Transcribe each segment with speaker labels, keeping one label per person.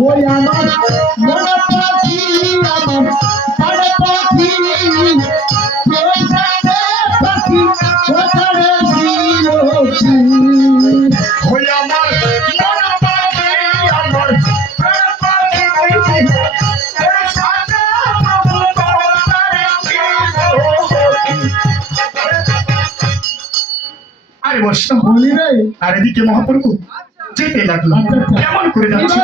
Speaker 1: ওই আমার মনে পাখি আমার পাখি
Speaker 2: আরে বর্ষা
Speaker 1: বলি নাই
Speaker 2: আর এদিকে মহাপ্রভু যেতে লাগল।
Speaker 1: আচ্ছা, আচ্ছা।
Speaker 2: কেমন করে যাচ্ছে?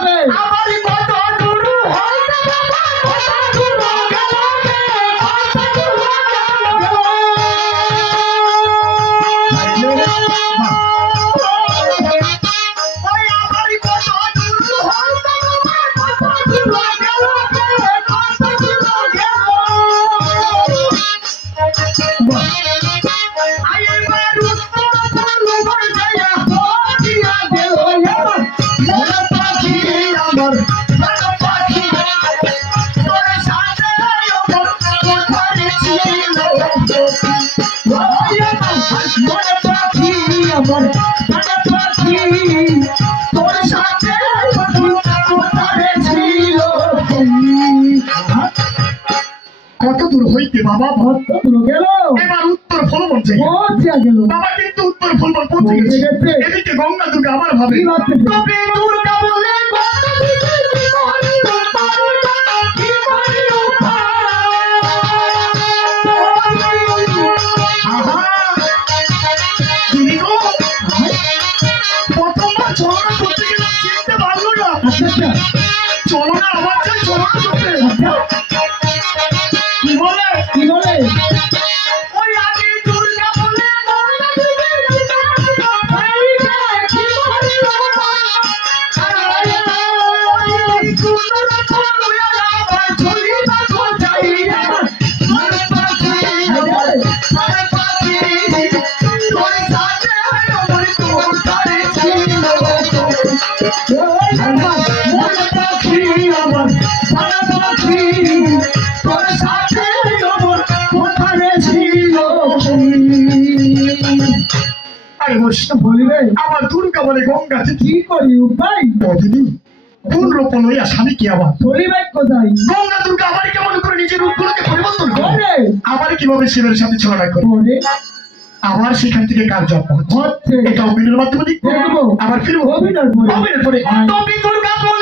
Speaker 2: আমার তোর সাথে কত দূর হইতে বাবা?
Speaker 1: ভক্ত গেল?
Speaker 2: এবার উত্তর ফলবন
Speaker 1: পৌঁছিয়া গেল।
Speaker 2: বাবা কিন্তু উত্তর ফলবন পৌঁছে গেছে।
Speaker 1: গেছে।
Speaker 2: এদিকে গঙ্গা দুর্গা আবার ভাবে তবে দুর্গা
Speaker 1: আচ্ছা আচ্ছা। আচ্ছা।
Speaker 2: মনে মনে মনে মনে বৈষ্ণব
Speaker 1: বলি
Speaker 2: আমার দুর্গা বলে গঙ্গাতে
Speaker 1: কি করি উপায়?
Speaker 2: দিদি কোন রূপ লইয়া স্বামী কি আবার?
Speaker 1: চলি কোথায়
Speaker 2: গঙ্গা দুর্গা আমার কেমন করে নিজের রূপগুলোকে পরিবর্তন করে? আবার কীভাবে শিবের সাথে ছড়া করে? আবার সেখান থেকে কাজ জন্ম হচ্ছে? এটা অভিনয়ের মাধ্যমে দেখব। আবার ফিরবো।
Speaker 1: অভিনয় পরে।
Speaker 2: অভিনয় পরে